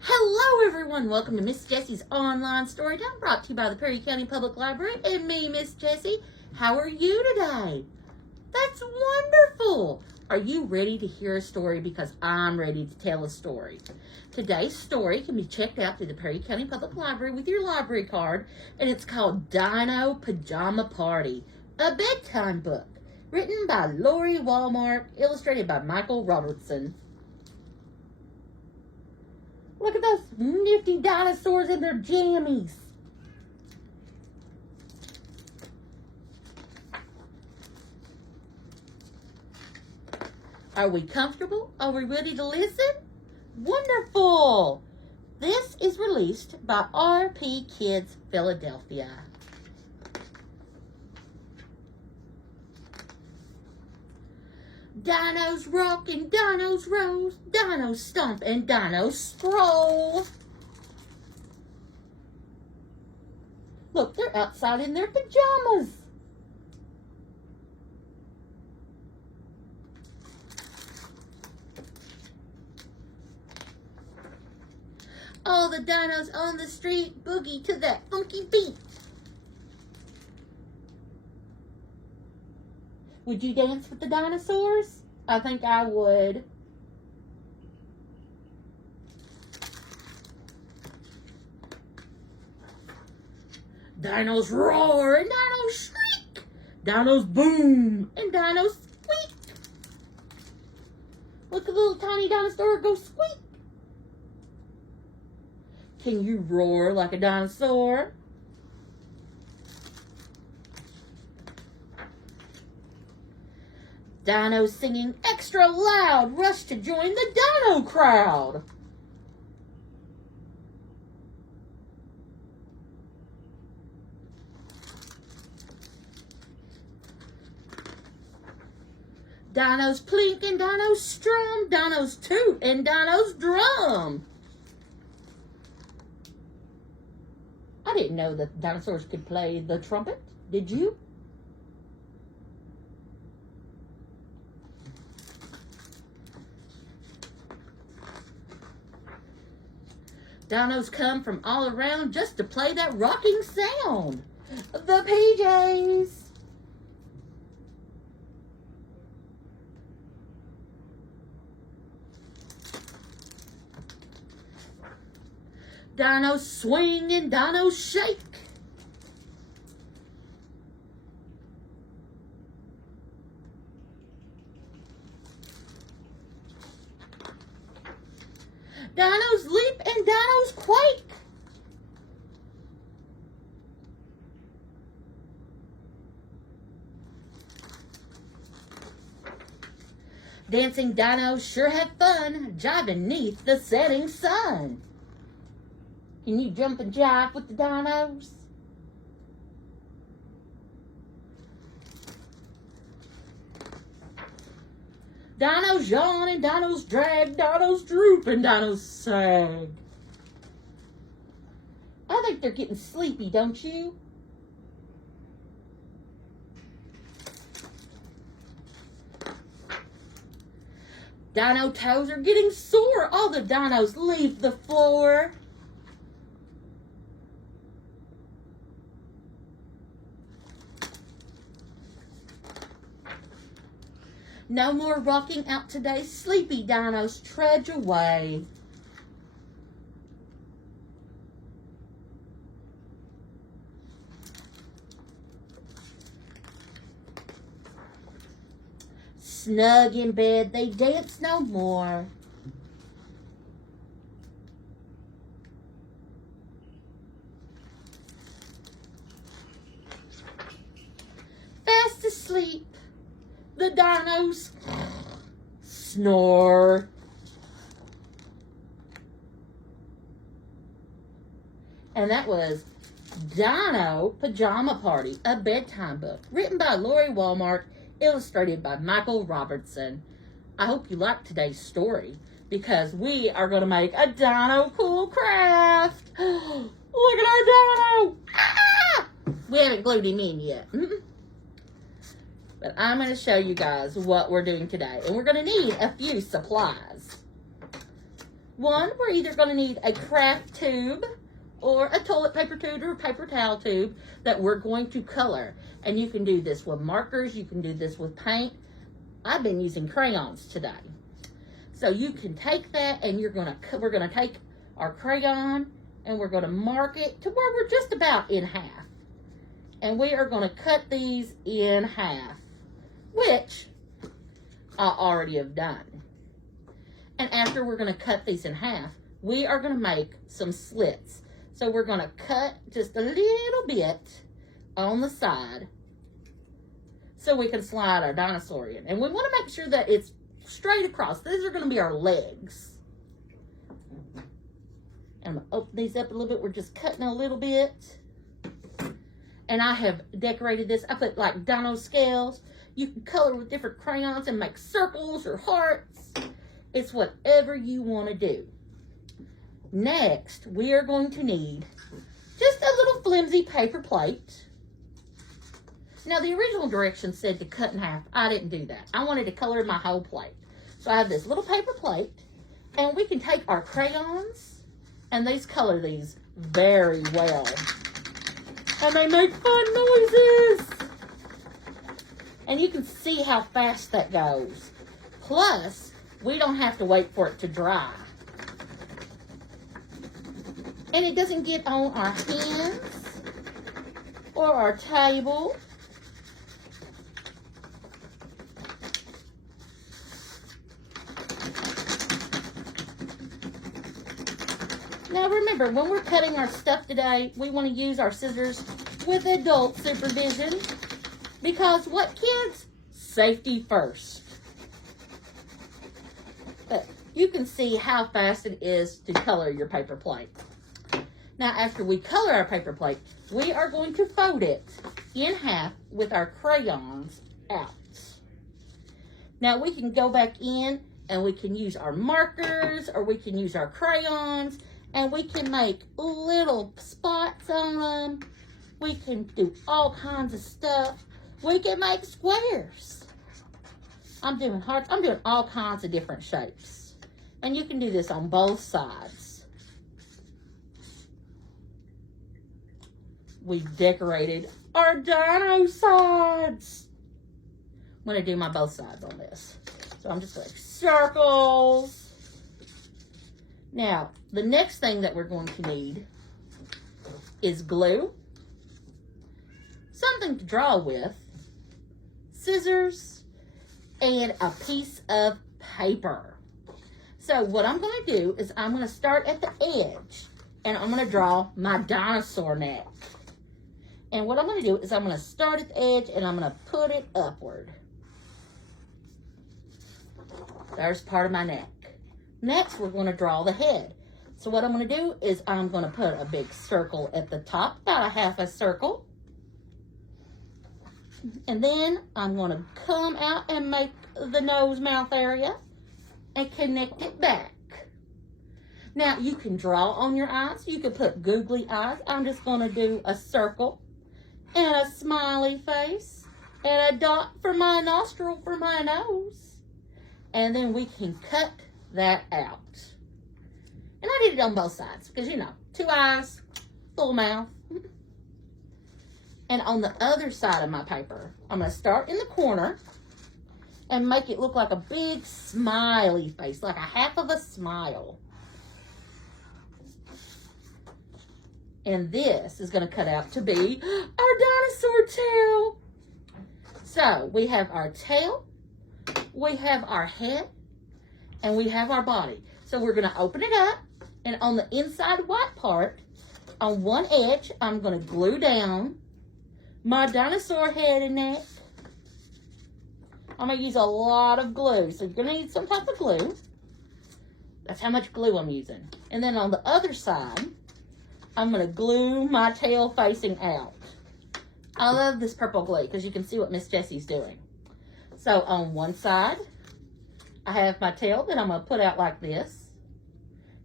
Hello everyone, welcome to Miss Jessie's Online Storytime, brought to you by the Perry County Public Library and me, Miss Jessie. How are you today? That's wonderful! Are you ready to hear a story? Because I'm ready to tell a story. Today's story can be checked out through the Perry County Public Library with your library card, and it's called Dino Pajama Party, a bedtime book, written by Lori Walmart, illustrated by Michael Robertson. Look at those nifty dinosaurs in their jammies. Are we comfortable? Are we ready to listen? Wonderful! This is released by RP Kids Philadelphia. Dinos rock and dinos rose, dinos stomp and dinos stroll. Look, they're outside in their pajamas. All the dinos on the street boogie to that funky beat. Would you dance with the dinosaurs? I think I would. Dinos roar and dinos shriek. Dinos boom and dinos squeak. Look at the little tiny dinosaur go squeak. Can you roar like a dinosaur? Dinos singing extra loud, rush to join the dino crowd. Dinos plink and dinos strum, dinos toot and dinos drum. I didn't know that dinosaurs could play the trumpet. Did you? Dinos come from all around just to play that rocking sound. The PJs. Dinos swing and dinos shake. Dinos leap and dinos quake. Dancing dinos sure have fun, jiving neath the setting sun. Can you jump and jive with the dinos? Dinos yawn and dinos drag, dinos droop and dinos sag. I think they're getting sleepy, don't you? Dino toes are getting sore. All the dinos leave the floor. No more rocking out today. Sleepy dinos trudge away. Snug in bed, they dance no more. Fast asleep, the dinos snore. And that was Dino Pajama Party, a bedtime book, written by Lori Walmart, illustrated by Michael Robertson. I hope you liked today's story, because we are going to make a dino cool craft. Look at our dino! Ah! We haven't glued him in yet. But I'm going to show you guys what we're doing today. And we're going to need a few supplies. One, we're either going to need a craft tube or a toilet paper tube or a paper towel tube that we're going to color. And you can do this with markers, you can do this with paint. I've been using crayons today. So you can take that and we're gonna take our crayon and we're gonna mark it to where we're just about in half. And we are gonna cut these in half, which I already have done. And after we're gonna cut these in half, we are gonna make some slits. So we're gonna cut just a little bit on the side so we can slide our dinosaur in. And we wanna make sure that it's straight across. These are gonna be our legs. And I'm gonna open these up a little bit. We're just cutting a little bit. And I have decorated this. I put like dino scales. You can color with different crayons and make circles or hearts. It's whatever you wanna do. Next, we are going to need just a little flimsy paper plate. Now, the original directions said to cut in half. I didn't do that. I wanted to color my whole plate. So I have this little paper plate, and we can take our crayons, and these color these very well. And they make fun noises. And you can see how fast that goes. Plus, we don't have to wait for it to dry. And it doesn't get on our hands or our table. Now remember, when we're cutting our stuff today, we want to use our scissors with adult supervision. Because what, kids? Safety first. But you can see how fast it is to color your paper plate. Now, after we color our paper plate, we are going to fold it in half with our crayons out. Now, we can go back in and we can use our markers or we can use our crayons and we can make little spots on them. We can do all kinds of stuff. We can make squares. I'm doing hearts. I'm doing all kinds of different shapes. And you can do this on both sides. We've decorated our dino sides. I'm going to do my both sides on this. So I'm just going to circles. Now, the next thing that we're going to need is glue, something to draw with, scissors, and a piece of paper. So what I'm going to do is I'm going to start at the edge and I'm going to draw my dinosaur neck. And what I'm going to do is I'm going to start at the edge and I'm going to put it upward. There's part of my neck. Next, we're going to draw the head. So what I'm going to do is I'm going to put a big circle at the top, about a half a circle. And then I'm going to come out and make the nose mouth area and connect it back. Now, you can draw on your eyes. You can put googly eyes. I'm just going to do a circle and a smiley face and a dot for my nostril for my nose. And then we can cut that out. And I did it on both sides because, you know, 2 eyes, full mouth. And on the other side of my paper, I'm going to start in the corner and make it look like a big smiley face, like a half of a smile. And this is going to cut out to be our dinosaur tail. So we have our tail, we have our head, and we have our body. So we're going to open it up, and on the inside white part, on one edge, I'm going to glue down my dinosaur head and neck. I'm going to use a lot of glue, so you're going to need some type of glue. That's how much glue I'm using. And then on the other side, I'm going to glue my tail facing out. I love this purple glue because you can see what Miss Jessie's doing. So on one side, I have my tail that I'm going to put out like this.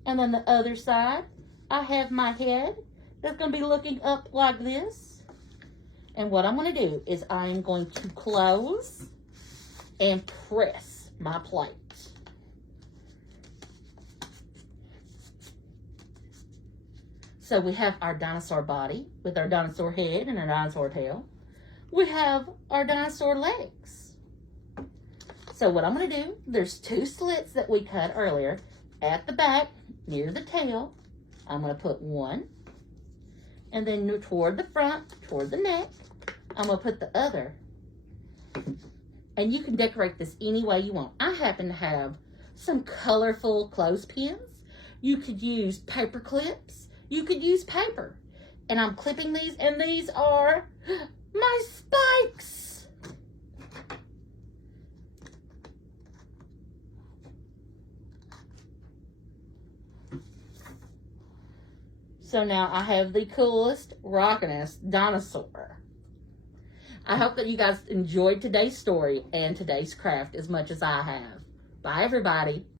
And then the other side, I have my head that's going to be looking up like this. And what I'm going to do is I'm going to close and press my plate. So we have our dinosaur body with our dinosaur head and our dinosaur tail. We have our dinosaur legs. So what I'm going to do, there's 2 slits that we cut earlier. At the back, near the tail, I'm going to put one. And then toward the front, toward the neck, I'm going to put the other. And you can decorate this any way you want. I happen to have some colorful clothespins. You could use paper clips. You could use paper. And I'm clipping these, and these are my spikes. So now I have the coolest, rockinest dinosaur. I hope that you guys enjoyed today's story and today's craft as much as I have. Bye, everybody.